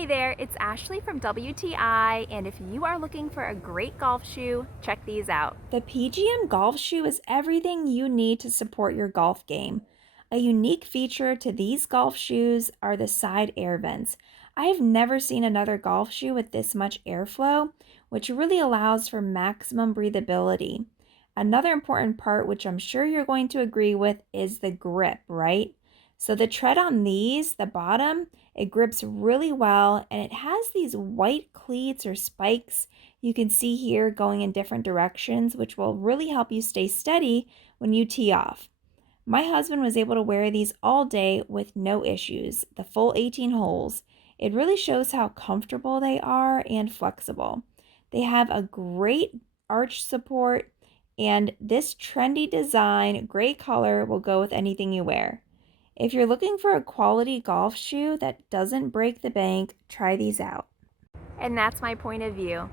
Hey there, it's Ashley from WTI, and if you are looking for a great golf shoe, check these out. The PGM golf shoe is everything you need to support your golf game. A unique feature to these golf shoes are the side air vents. I have never seen another golf shoe with this much airflow, which really allows for maximum breathability. Another important part, which I'm sure you're going to agree with, is the grip, right? So the tread on these, the bottom, it grips really well, and it has these white cleats or spikes you can see here going in different directions, which will really help you stay steady when you tee off. My husband was able to wear these all day with no issues, the full 18 holes. It really shows how comfortable they are and flexible. They have a great arch support, and this trendy design, gray color, will go with anything you wear. If you're looking for a quality golf shoe that doesn't break the bank, try these out. And that's my point of view.